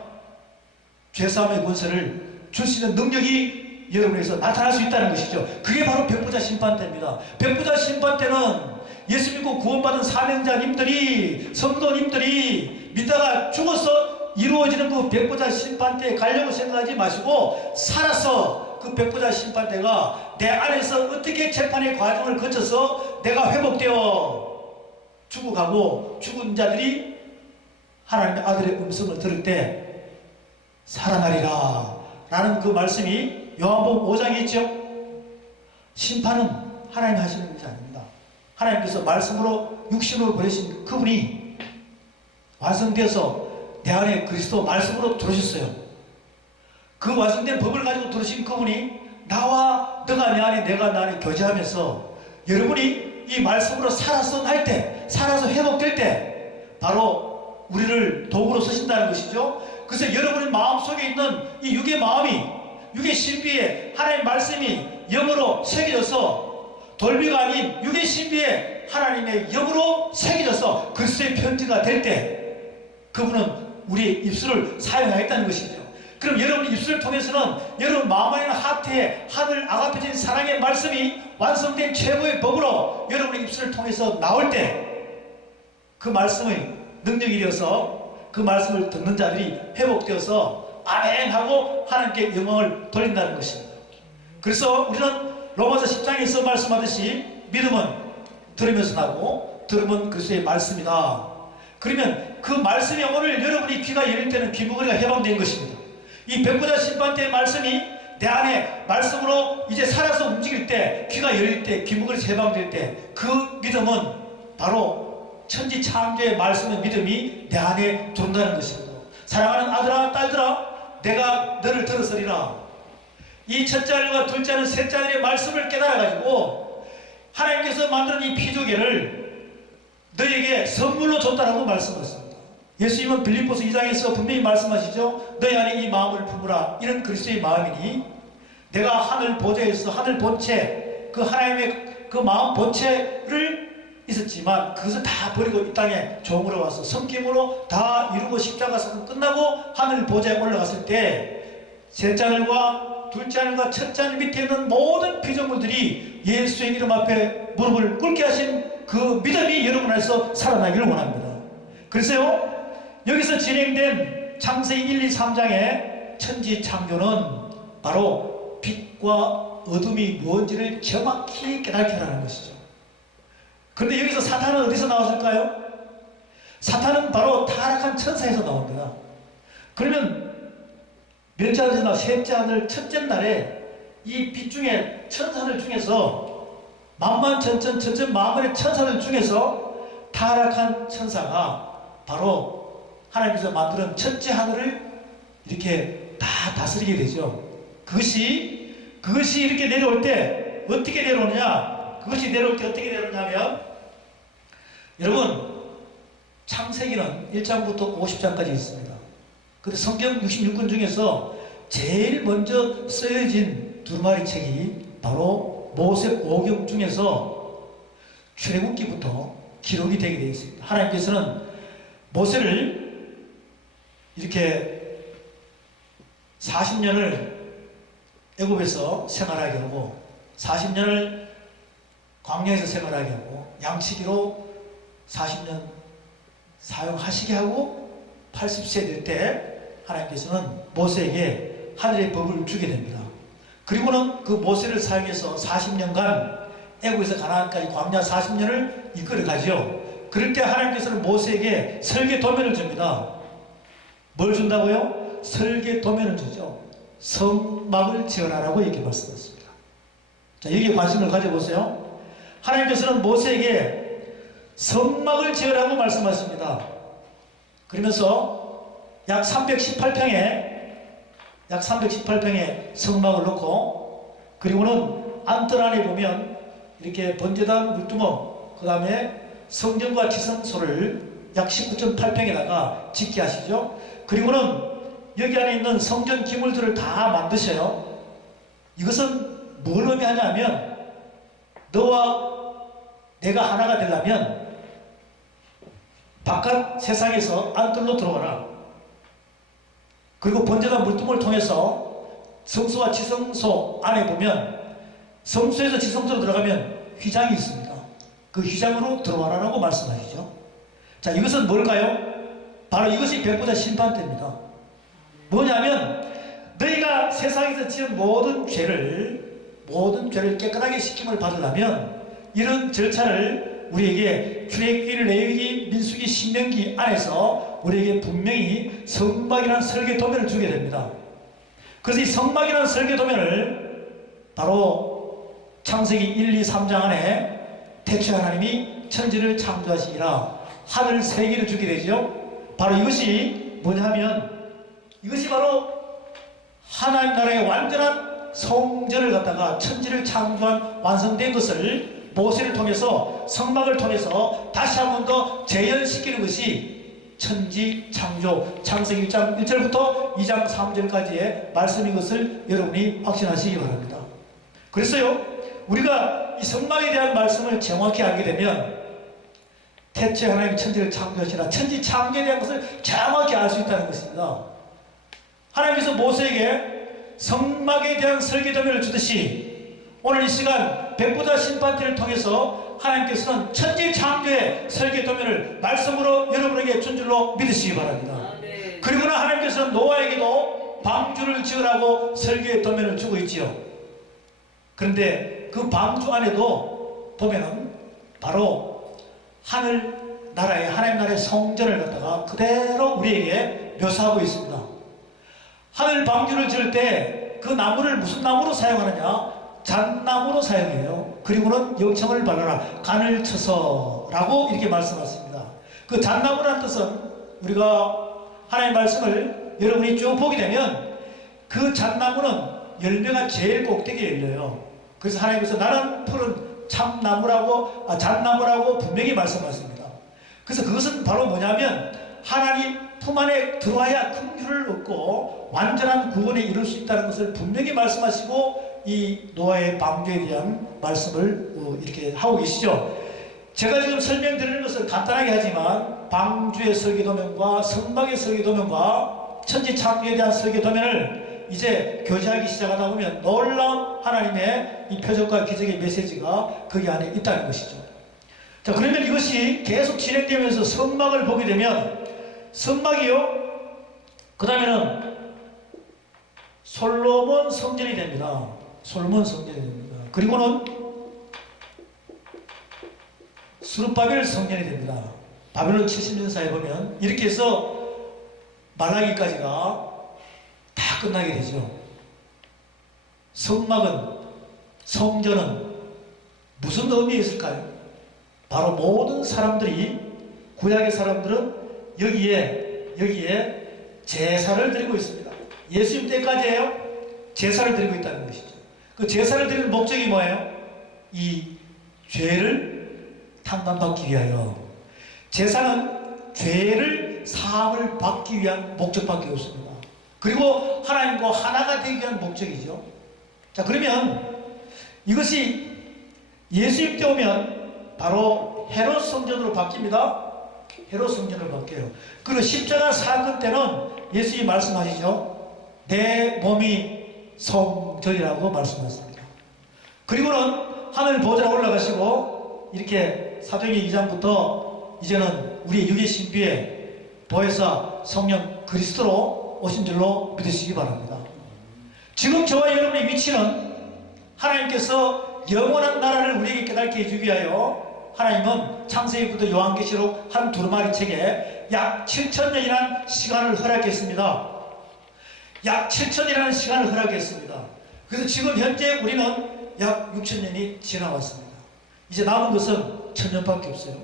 죄사함의 권세를 줄 수 있는 능력이 여러분에게서 나타날 수 있다는 것이죠. 그게 바로 백보자 심판대입니다. 백보자 심판대는 예수 믿고 구원받은 사명자님들이, 성도님들이 믿다가 죽어서 이루어지는 그 백보자 심판대에 가려고 생각하지 마시고 살아서 그 백보자 심판대가 내 안에서 어떻게 재판의 과정을 거쳐서 내가 회복되어 죽어가고 죽은 자들이 하나님의 아들의 음성을 들을 때 살아나리라 라는 그 말씀이 요한복음 5장에 있죠. 심판은 하나님 하시는 것이 아닙니다. 하나님께서 말씀으로 육신으로 보내신 그분이 완성되어서 내 안에 그리스도 말씀으로 들어오셨어요. 그 완성된 법을 가지고 들어오신 그분이 나와 너가 내 안에 내가 나 안에 교제하면서 여러분이 이 말씀으로 살아서 날 때, 살아서 회복될 때 바로 우리를 도구로 쓰신다는 것이죠. 그래서 여러분의 마음속에 있는 이 육의 마음이, 육의 신비에 하나님의 말씀이 영으로 새겨져서 돌비가 아닌 육의 신비에 하나님의 영으로 새겨져서 그리스도의 편지가 될 때 그분은 우리의 입술을 사용하겠다는 것이죠. 그럼 여러분의 입술을 통해서는 여러분 마음 안에 있는 하트에 하늘 아가페진 사랑의 말씀이 완성된 최고의 법으로 여러분의 입술을 통해서 나올 때 그 말씀의 능력이 되어서 그 말씀을 듣는 자들이 회복되어서 아멘 하고 하나님께 영광을 돌린다는 것입니다. 그래서 우리는 로마서 10장에서 말씀하듯이 믿음은 들으면서 나고 들으면 그리스도의 말씀이다. 그러면 그 말씀이 오늘 여러분이 귀가 열릴 때는 귀머거리가 해방된 것입니다. 이 백보자 심판대의 말씀이 내 안에 말씀으로 이제 살아서 움직일 때, 귀가 열릴 때, 귀머거리에서 해방될 때 그 믿음은 바로 천지 창조의 말씀의 믿음이 내 안에 들어온다는 것입니다. 사랑하는 아들아 딸들아, 내가 너를 들었으리라. 이 첫째 아들과 둘째 아들, 셋째 아들의 말씀을 깨달아가지고 하나님께서 만든 이 피조개를 너에게 선물로 줬다라고 말씀하셨습니다. 예수님은 빌립보서 2장에서 분명히 말씀하시죠. 너희 안에 이 마음을 품으라. 이런 그리스도의 마음이니 내가 하늘 보좌에서 하늘 본체, 그 하나님의 그 마음 본체를 있었지만 그것을 다 버리고 이 땅에 종으로 와서 섬김으로 다 이루고 십자가 사건 끝나고 하늘 보좌에 올라갔을 때 셋째 아들과 둘째 아들과 첫째 아들 밑에 있는 모든 피조물들이 예수의 이름 앞에 무릎을 꿇게 하신 그 믿음이 여러분 안에서 살아나기를 원합니다. 그래서요, 여기서 진행된 창세기 1, 2, 3장의 천지 창조는 바로 빛과 어둠이 무엇인지를 정확히 깨닫게 하라는 것이죠. 그런데 여기서 사탄은 어디서 나왔을까요? 사탄은 바로 타락한 천사에서 나옵니다. 그러면 몇째 아들 나 셋째 아들 첫째 날에 이 빛 중에 천사들 중에서 만만천천 만만의 천사들 중에서 타락한 천사가 바로 하나님께서 만드는 첫째 하늘을 이렇게 다 다스리게 되죠. 그것이 이렇게 내려올 때 어떻게 내려오느냐? 그것이 내려올 때 어떻게 내려오냐면, 여러분 창세기는 1장부터 50장까지 있습니다. 그런데 성경 66권 중에서 제일 먼저 쓰여진 두루마리 책이 바로 모세오경 중에서 출애굽기부터 기록이 되게 되어 있습니다. 하나님께서는 모세를 이렇게 40년을 애굽에서 생활하게 하고 40년을 광야에서 생활하게 하고 양치기로 40년 사용하시게 하고 80세 될 때 하나님께서는 모세에게 하늘의 법을 주게 됩니다. 그리고는 그 모세를 사용해서 40년간 애굽에서 가나안까지 광야 40년을 이끌어 가죠. 그럴 때 하나님께서는 모세에게 설계 도면을 줍니다. 뭘 준다고요? 설계 도면을 주죠. 성막을 지어라라고 이렇게 말씀했습니다. 자, 여기에 관심을 가져보세요. 하나님께서는 모세에게 성막을 지으라고 말씀하십니다. 그러면서 약 318평의 성막을 놓고, 그리고는 안뜰 안에 보면 이렇게 번제단 물두멍, 그 다음에 성전과 지성소를 약 19.8평에다가 짓게 하시죠. 그리고는 여기 안에 있는 성전 기물들을 다 만드셔요. 이것은 뭘 의미하냐면 너와 내가 하나가 되려면 바깥 세상에서 안뜰로 들어와라. 그리고 번제단 물통을 통해서 성소와 지성소 안에 보면 성소에서 지성소로 들어가면 휘장이 있습니다. 그 휘장으로 들어와라라고 말씀하시죠. 자, 이것은 뭘까요? 바로 이것이 백보자 심판대입니다. 뭐냐면 너희가 세상에서 지은 모든 죄를 깨끗하게 씻김을 받으려면 이런 절차를 우리에게 출애굽기, 레위기, 민수기, 신명기 안에서 우리에게 분명히 성막이라는 설계 도면을 주게 됩니다. 그래서 이 성막이라는 설계 도면을 바로 창세기 1, 2, 3장 안에 태초에 하나님이 천지를 창조하시니라 하늘 세 개를 주게 되죠. 바로 이것이 뭐냐면 이것이 바로 하나님 나라의 완전한 성전을 갖다가 천지를 창조한 완성된 것을 모세를 통해서 성막을 통해서 다시 한 번 더 재현시키는 것이 천지 창조 창세기 1장 1절부터 2장 3절까지의 말씀인 것을 여러분이 확신하시기 바랍니다. 그래서요 우리가 이 성막에 대한 말씀을 정확히 알게 되면 태초에 하나님이 천지를 창조하시라 천지 창조에 대한 것을 정확히 알 수 있다는 것입니다. 하나님께서 모세에게 성막에 대한 설계도면을 주듯이 오늘 이 시간 백보자 심판대를 통해서 하나님께서는 천지 창조의 설계도면을 말씀으로 여러분에게 준 줄로 믿으시기 바랍니다. 그리고는 하나님께서는 노아에게도 방주를 지으라고 설계도면을 주고 있지요. 그런데 그 방주 안에도 보면은 바로 하늘 나라의 하나님 나라의 성전을 갖다가 그대로 우리에게 묘사하고 있습니다. 하늘 방주를 지을 때 그 나무를 무슨 나무로 사용하느냐? 잣나무로 사용해요. 그리고는 영청을 발라라. 간을 쳐서라고 이렇게 말씀하십니다. 그 잣나무라는 뜻은 우리가 하나님의 말씀을 여러분이 쭉 보게 되면 그 잣나무는 열매가 제일 꼭대기에 열려요. 그래서 하나님께서 나는 푸른 참나무라고 잣나무라고 분명히 말씀하십니다. 그래서 그것은 바로 뭐냐면 하나님 품 안에 들어와야 긍휼을 얻고 완전한 구원에 이룰 수 있다는 것을 분명히 말씀하시고 이 노아의 방주에 대한 말씀을 이렇게 하고 계시죠. 제가 지금 설명드리는 것은 간단하게 하지만 방주의 설계도면과 성막의 설계도면과 천지 창조에 대한 설계도면을 이제 교제하기 시작하다 보면 놀라운 하나님의 이 표적과 기적의 메시지가 거기 안에 있다는 것이죠. 자, 그러면 이것이 계속 진행되면서 성막을 보게 되면 성막이요, 그 다음에는 솔로몬 성전이 됩니다. 솔로몬 성전이 됩니다. 그리고는 스룹바벨 성전이 됩니다. 바벨론 70년사에 보면 이렇게 해서 말라기까지가 다 끝나게 되죠. 성막은, 성전은 무슨 의미가 있을까요? 바로 모든 사람들이, 구약의 사람들은 여기에 제사를 드리고 있습니다. 예수님 때까지예요. 제사를 드리고 있다는 것이죠. 그 제사를 드리는 목적이 뭐예요? 이 죄를 탕감받기 위하여. 제사는 죄를 사함을 받기 위한 목적밖에 없습니다. 그리고 하나님과 하나가 되기 위한 목적이죠. 자, 그러면 이것이 예수님 때 오면 바로 헤롯 성전으로 바뀝니다. 헤롯 성전으로 바뀌어요. 그리고 십자가 사건 때는 예수님이 말씀하시죠. 내 몸이 성전이라고 말씀하셨습니다. 그리고는 하늘 보좌로 올라가시고 이렇게 사도행전 2장부터 이제는 우리의 육의 신비에 보혜사 성령 그리스도로 오신 줄로 믿으시기 바랍니다. 지금 저와 여러분의 위치는 하나님께서 영원한 나라를 우리에게 깨닫게 해주기 위하여 하나님은 창세기부터 요한계시록 한 두루마리 책에 약 7,000년이라는 시간을 허락했습니다. 약 7,000년이라는 시간을 허락했습니다. 그래서 지금 현재 우리는 약 6,000년이 지나왔습니다. 이제 남은 것은 1,000년밖에 없어요.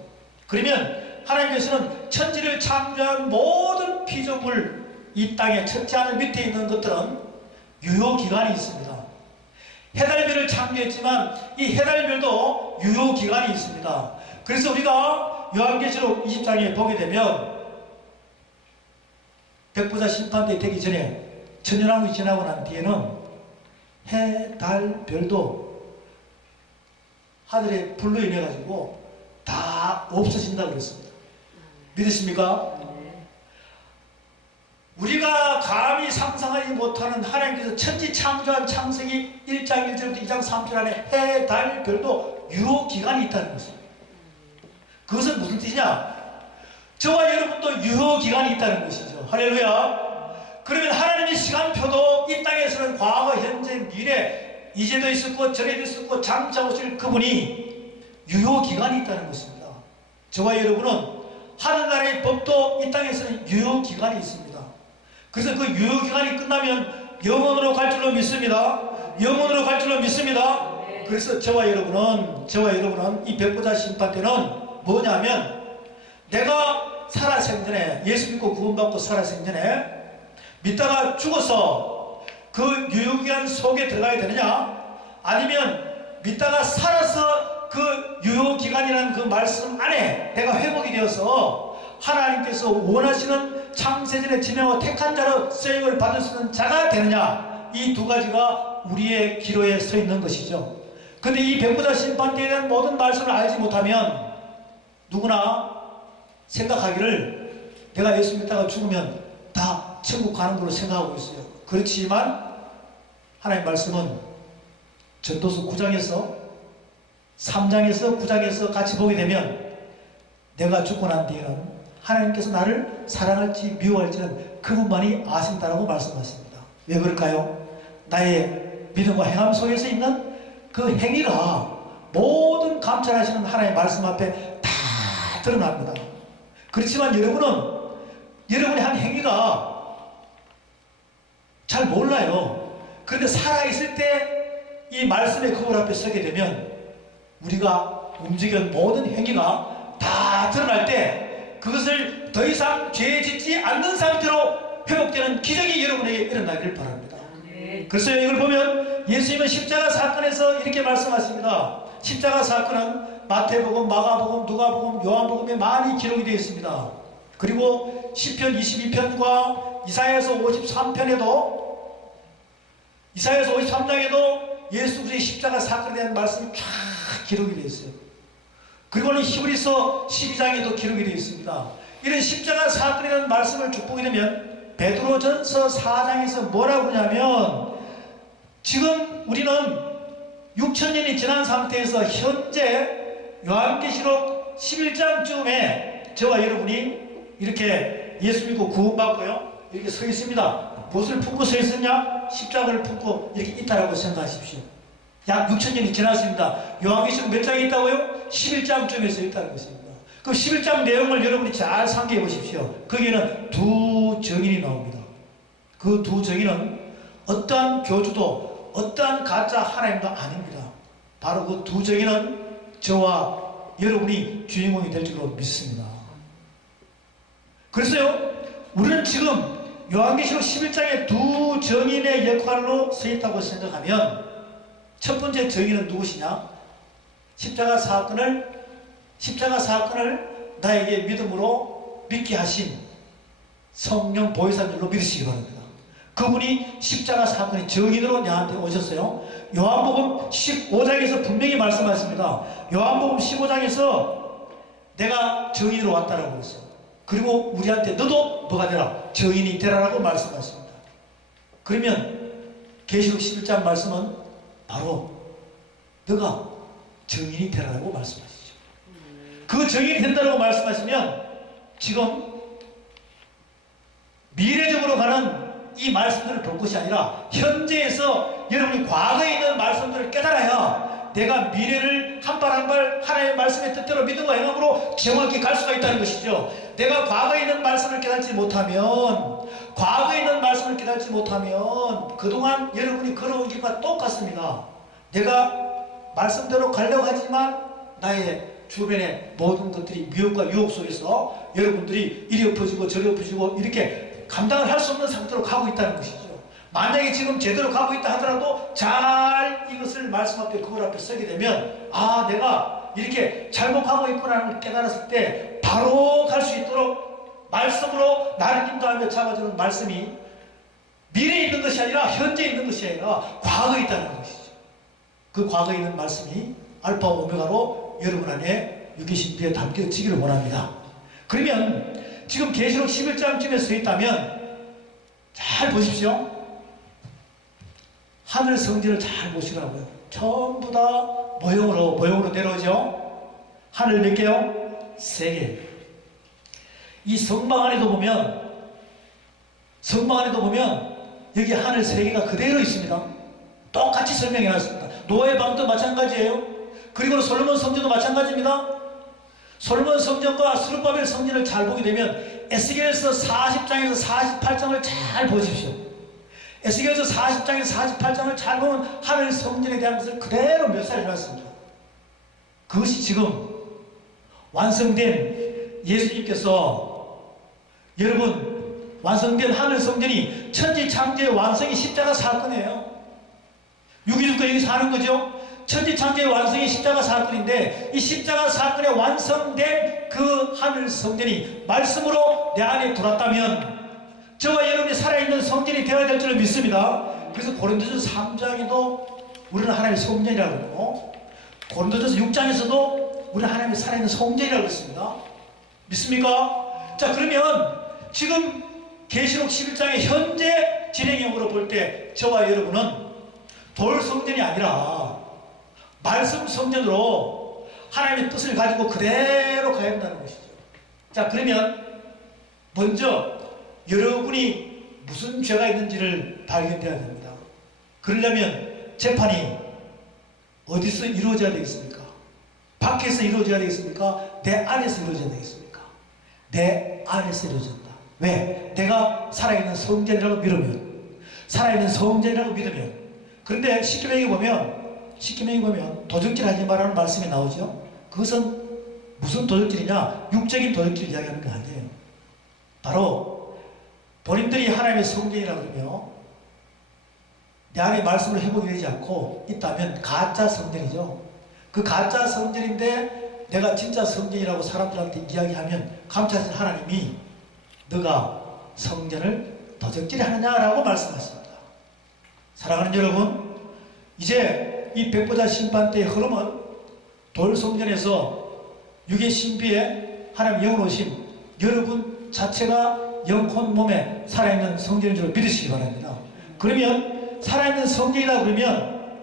그러면 하나님께서는 천지를 창조한 모든 피조물, 이 땅의 첫째 하늘 밑에 있는 것들은 유효기간이 있습니다. 해달별을 창조했지만 이 해달별도 유효기간이 있습니다. 그래서 우리가 요한계시록 20장에 보게 되면 백보자 심판대 되기 전에 천년왕국이 지나고 난 뒤에는 해, 달, 별도 하늘의 불로 인해 가지고 다 없어진다고 그랬습니다. 믿으십니까? 우리가 감히 상상하지 못하는 하나님께서 천지 창조한 창세기 1장 1절부터 2장 3절 안에 해, 달, 별도 유효기간이 있다는 것입니다. 그것은 무슨 뜻이냐? 저와 여러분도 유효기간이 있다는 것이죠. 할렐루야. 그러면 하나님의 시간표도 이 땅에서는 과거, 현재, 미래, 이제도 있었고 전에도 있었고 장차 오실 그분이 유효기간이 있다는 것입니다. 저와 여러분은 하늘나라의 법도 이 땅에서는 유효기간이 있습니다. 그래서 그 유효기간이 끝나면 영원으로 갈 줄로 믿습니다. 영원으로 갈 줄로 믿습니다. 그래서 저와 여러분은 이 백보자 심판 때는 뭐냐면, 내가 살아생전에, 예수 믿고 구원받고 살아생전에 믿다가 죽어서 그 유효기간 속에 들어가야 되느냐, 아니면 믿다가 살아서 그 유효기간이라는 그 말씀 안에 내가 회복이 되어서 하나님께서 원하시는 창세전에 지명하고 택한 자로 쓰임을 받을 수 있는 자가 되느냐, 이 두 가지가 우리의 기로에 서 있는 것이죠. 근데 이 백보자 심판대에 대한 모든 말씀을 알지 못하면 누구나 생각하기를 내가 예수 믿다가 죽으면 다 천국 가는 걸로 생각하고 있어요. 그렇지만 하나님 말씀은 전도서 9장에서 3장에서 9장에서 같이 보게 되면 내가 죽고 난 뒤에는 하나님께서 나를 사랑할지 미워할지는 그분만이 아신다라고 말씀하십니다. 왜 그럴까요? 나의 믿음과 행함 속에서 있는 그 행위가 모든 감찰하시는 하나님의 말씀 앞에 다 드러납니다. 그렇지만 여러분의 한 행위가 잘 몰라요. 그런데 살아있을 때 이 말씀의 거울 앞에 서게 되면 우리가 움직이는 모든 행위가 다 드러날 때 그것을 더 이상 죄 짓지 않는 상태로 회복되는 기적이 여러분에게 일어나기를 바랍니다. 그래서 이걸 보면 예수님은 십자가 사건에서 이렇게 말씀하십니다. 십자가 사건은 마태복음, 마가복음, 누가복음, 요한복음에 많이 기록이 되어 있습니다. 그리고 시편 22편과 이사야서 53장에도 예수 그리스도의 십자가 사건에 대한 말씀이 쫙 기록이 되어 있어요. 그리고는 히브리서 12장에도 기록이 되어 있습니다. 이런 십자가 사건에 대한 말씀을 쭉 보게 되면 베드로전서 4장에서 뭐라고 하냐면, 지금 우리는 6000년이 지난 상태에서 현재 요한계시록 11장쯤에 저와 여러분이 이렇게 예수 믿고 구원받고요, 이렇게 서 있습니다. 무엇을 품고 서 있었냐? 십자가를 품고 이렇게 있다라고 생각하십시오. 약 6000년이 지났습니다. 요한계시록 몇 장에 있다고요? 11장쯤에 있다는 것입니다. 그 11장 내용을 여러분이 잘 상기해 보십시오. 거기에는 두 증인이 나옵니다. 그 두 증인은 어떠한 교주도 어떠한 가짜 하나님도 아닙니다. 바로 그 두 증인은 저와 여러분이 주인공이 될 줄로 믿습니다. 그래서요, 우리는 지금 요한계시록 11장의 두 증인의 역할로 서 있다고 생각하면, 첫 번째 증인은 누구시냐? 십자가 사건을 나에게 믿음으로 믿게 하신 성령 보혜사님으로 믿으시기 바랍니다. 그분이 십자가 사건의 증인으로 나한테 오셨어요. 요한복음 15장에서 분명히 말씀하십니다. 요한복음 15장에서 내가 증인으로 왔다라고 했어요. 그리고 우리한테 너도 뭐가 되라? 증인이 되라라고 말씀하십니다. 그러면 계시록 11장 말씀은 바로 너가 증인이 되라고 말씀하시죠. 그 증인이 된다고 말씀하시면 지금 미래적으로 가는 이 말씀들을 볼 것이 아니라 현재에서 여러분이 과거에 있는 말씀들을 깨달아야 내가 미래를 한 발 한 발 하나님의 말씀의 뜻대로 믿음과 행함으로 정확히 갈 수가 있다는 것이죠. 내가 과거에 있는 말씀을 깨닫지 못하면 그동안 여러분이 걸어온 길과 똑같습니다. 내가 말씀대로 가려고 하지만 나의 주변의 모든 것들이 미혹과 유혹 속에서 여러분들이 이리 엎어지고 저리 엎어지고 이렇게 감당을 할 수 없는 상태로 가고 있다는 것이죠. 만약에 지금 제대로 가고 있다 하더라도 잘 이것을 말씀 앞에 그걸 앞에 서게 되면, 아, 내가 이렇게 잘못하고 있구나라는 걸 깨달았을 때 바로 갈 수 있도록 말씀으로 나를 인도하며 잡아주는 말씀이 미래에 있는 것이 아니라 현재에 있는 것이 아니라 과거에 있다는 것이죠. 그 과거에 있는 말씀이 알파와 오메가로 여러분 안에 유기신비에 담겨지기를 원합니다. 그러면 지금 계시록 11장쯤에 서 있다면 잘 보십시오. 하늘 성전을 잘 보시라고요. 전부 다 모형으로 내려오죠. 하늘 몇 개요? 3개. 이 성막 안에도 보면 여기 하늘 3개가 그대로 있습니다. 똑같이 설명해 놨습니다. 노아의 방도 마찬가지예요. 그리고 솔로몬 성전도 마찬가지입니다. 솔로몬 성전과 스룹바벨 성전을 잘 보게 되면 에스겔서 40장에서 48장을 잘 보십시오. 에스겔서 40장에서 48장을 잘 보면 하늘 성전에 대한 것을 그대로 묘사해 놨습니다. 그것이 지금 완성된 예수님께서 여러분 완성된 하늘 성전이 천지창조의 완성이 십자가 사건이에요. 유기주가 여기서 하는 거죠. 천지창조의 완성이 십자가 사건인데 이 십자가 사건에 완성된 그 하늘 성전이 말씀으로 내 안에 들어왔다면 저와 여러분이 살아있는 성전이 되어야 될 줄 믿습니다. 그래서 고린도전서 3장에도 우리는 하나님의 성전이라고 그러고 고린도전서 6장에서도 우리는 하나님의 살아있는 성전이라고 했습니다. 믿습니까? 자, 그러면 지금 계시록 11장의 현재 진행형으로 볼 때 저와 여러분은 돌 성전이 아니라 말씀 성전으로 하나님의 뜻을 가지고 그대로 가야 한다는 것이죠. 자, 그러면 먼저 여러분이 무슨 죄가 있는지를 발견해야 됩니다. 그러려면 재판이 어디서 이루어져야 되겠습니까? 밖에서 이루어져야 되겠습니까? 내 안에서 이루어져야 되겠습니까? 내 안에서 이루어진다. 왜? 내가 살아있는 성전이라고 믿으면 그런데 십계명에 보면 도적질 하지 말라는 말씀이 나오죠. 그것은 무슨 도적질이냐? 육적인 도적질 이야기하는 거 아니에요. 바로 본인들이 하나님의 성전이라 그러며 내 안에 말씀을 회복이 되지 않고 있다면 가짜 성전이죠. 그 가짜 성전인데 내가 진짜 성전이라고 사람들한테 이야기하면 감찰하신 하나님이 너가 성전을 도적질이 하느냐라고 말씀하십니다. 사랑하는 여러분, 이제 이 백보자 심판 때의 흐름은 돌성전에서 육의 신비에 하나님 영으로오신 여러분 자체가 영혼 몸에 살아있는 성전인 줄 믿으시기 바랍니다. 그러면 살아있는 성전이라 그러면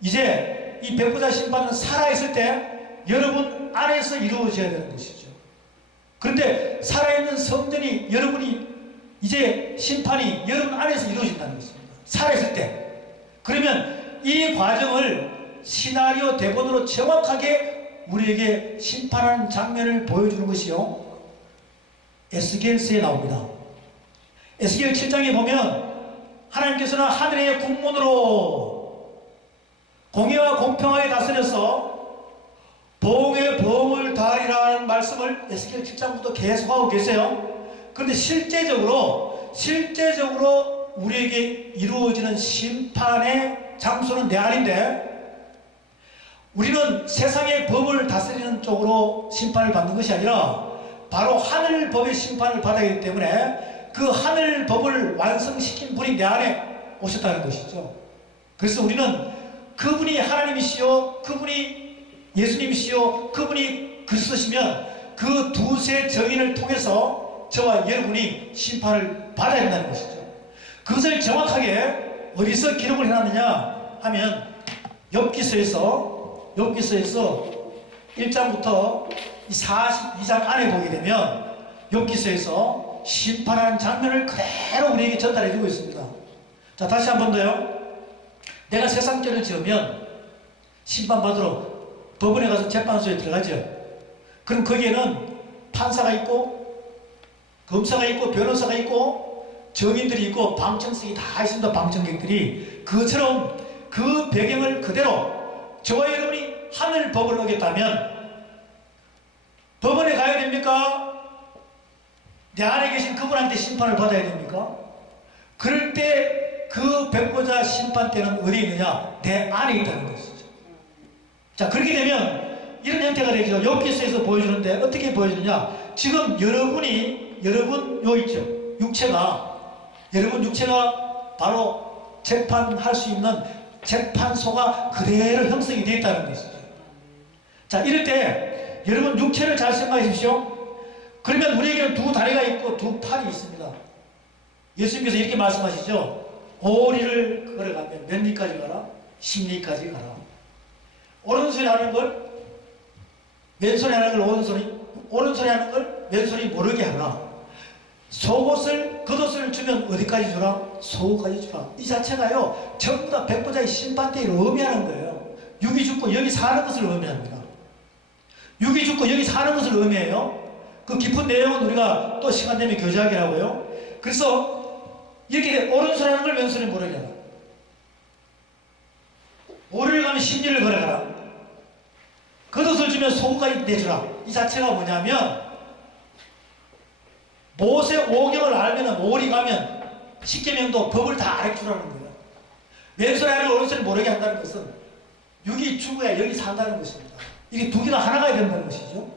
이제 이 백보자 심판은 살아있을 때 여러분 안에서 이루어져야 되는 것이죠. 그런데 살아있는 성전이 여러분이 이제 심판이 여러분 안에서 이루어진다는 것입니다. 살아있을 때. 그러면 이 과정을 시나리오 대본으로 정확하게 우리에게 심판하는 장면을 보여주는 것이요. 에스겔서에 나옵니다. 에스겔 7장에 보면 하나님께서는 하늘의 국문으로 공의와 공평하게 다스려서 보응의 보응을 다하리라는 말씀을 에스겔 7장부터 계속하고 계세요. 그런데 실제적으로 우리에게 이루어지는 심판의 장소는 내 안인데 우리는 세상의 법을 다스리는 쪽으로 심판을 받는 것이 아니라 바로 하늘 법의 심판을 받아야 하기 때문에 그 하늘 법을 완성시킨 분이 내 안에 오셨다는 것이죠. 그래서 우리는 그분이 하나님이시요 그분이 예수님이시요 그분이 그리스도시면 그 두세 정인을 통해서 저와 여러분이 심판을 받아야 한다는 것이죠. 그것을 정확하게 어디서 기록을 해놨느냐 하면 욥기서에서 1장부터 42장 안에 보게 되면 욥기서에서 심판하는 장면을 그대로 우리에게 전달해 주고 있습니다. 자, 다시 한 번 더요. 내가 세상죄를 지으면 심판받으러 법원에 가서 재판소에 들어가죠. 그럼 거기에는 판사가 있고 검사가 있고 변호사가 있고 정인들이 있고 방청석이 다 있습니다. 방청객들이. 그것처럼 그 배경을 그대로 저와 여러분이 하늘 법을 어겼다면 법원에 가야 됩니까? 내 안에 계신 그분한테 심판을 받아야 됩니까? 그럴 때 그 백보자 심판 때는 어디 있느냐? 내 안에 있다는 것이죠. 자, 그렇게 되면 이런 형태가 되죠. 여기서 보여주는데 어떻게 보여주느냐? 지금 여러분 요 있죠. 여러분 육체가 바로 재판할 수 있는 재판소가 그대로 형성이 되어 있다는 것이죠. 자, 이럴 때 여러분 육체를 잘 생각해 주십시오. 그러면 우리에게는 두 다리가 있고 두 팔이 있습니다. 예수님께서 이렇게 말씀하시죠. 오리를 걸어가면 몇 리까지 가라? 10리까지 가라. 오른손이 하는 걸 왼손이 하는 걸 오른손이 하는 걸 왼손이 모르게 하라. 겉옷을 주면 어디까지 주라? 속까지 주라. 이 자체가요, 전부 다 백보자의 심판대를 의미하는 거예요. 육이 죽고 여기 사는 것을 의미합니다. 육이 죽고 여기 사는 것을 의미해요. 그 깊은 내용은 우리가 또 시간 되면 교제하기로 하고요. 그래서 이렇게 오른손 하는 걸 왼손이 모르게 하라. 오리를 가면 10리를 걸어가라. 겉옷을 주면 속까지 내주라. 이 자체가 뭐냐면 모세 오경을 알면 오리 가면 십계명도 법을 다 알려주라는 거예요. 왼손에 하는 오른손을 모르게 한다는 것은 육이 죽어야 여기 산다는 것입니다. 이게 두 개가 하나가 된다는 것이죠.